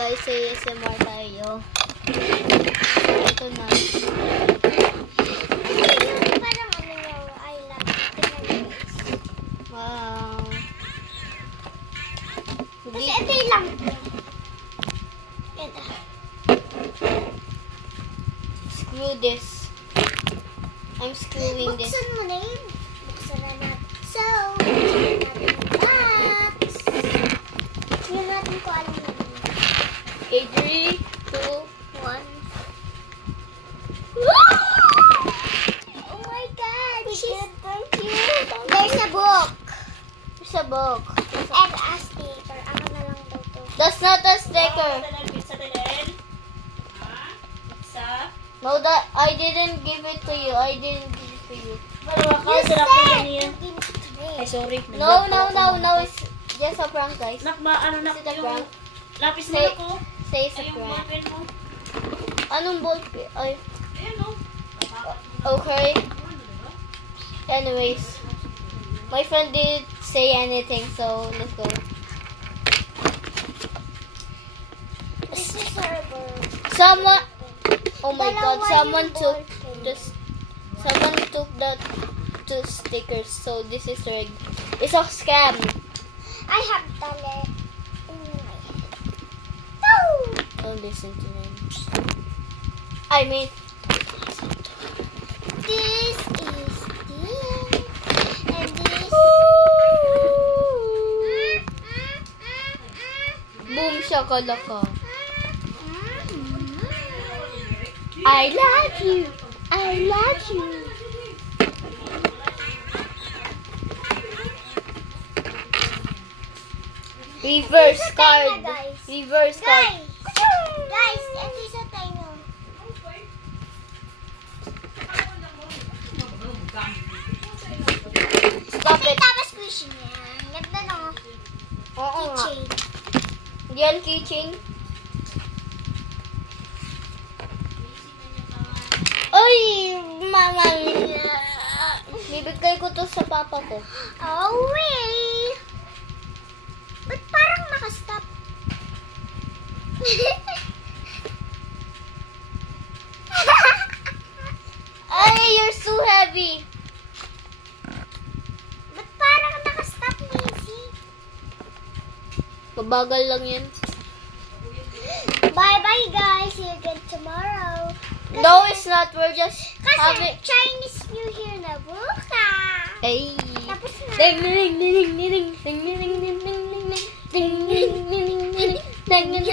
guys, say ASMR tayo. Ito na. Parang ano yung I love you. Wow. Kasi ito yung lang. Ito. Screw this. I'm screwing this. Buksan mo na yun. Buksan na natin. So, buksan natin yung box. Tingnan natin kung alam mo. Okay, 3, 2, 1. Oh my God! Thank you. There's a book. There's a book. And a sticker. Ako na lang daw to. That's not a sticker. No, that I didn't give it to you. I didn't give it to you. You said you give it to me. Ay, sorry. No. It's just a prank, guys. Nak ba, ano nak Is it a yung prank? lapis Say, nila ko? say it's a Ay, yung prank. ballpen mo. Anong ballpen? Ay, Ayan o. okay. Anyways, my friend didn't say anything, so let's go. This is our bird. Someone, oh my God, Dalawa someone yung took ballpen. this. Someone took the two stickers, so this is rigged. It's a scam. I have tale in my head. No! Don't listen to him. I mean, This is this. And this. boom shakalaka. I love you. I love you. Reverse Ito card. tayo, guys. Reverse card. Guys, ito sa tayo. Stop it. Tapos squishy niya. Ganda no. Oo nga. Keychain. Yan keychain. Ay, mama. Bibigay ko to sa papa ko. Oh, wait. Ba't parang nakastop? Ay, you're so heavy. Ba't parang nakastop, Macy? Mabagal lang yan. Bye-bye, guys. See you again tomorrow. No, it's not. We're just Kasi having... Chinese New Year na bukas. Ay. Tapos na. Ding ding ding ding ding ding ding ding ding ding ding ding ding ding ding ding ding ding ding ding.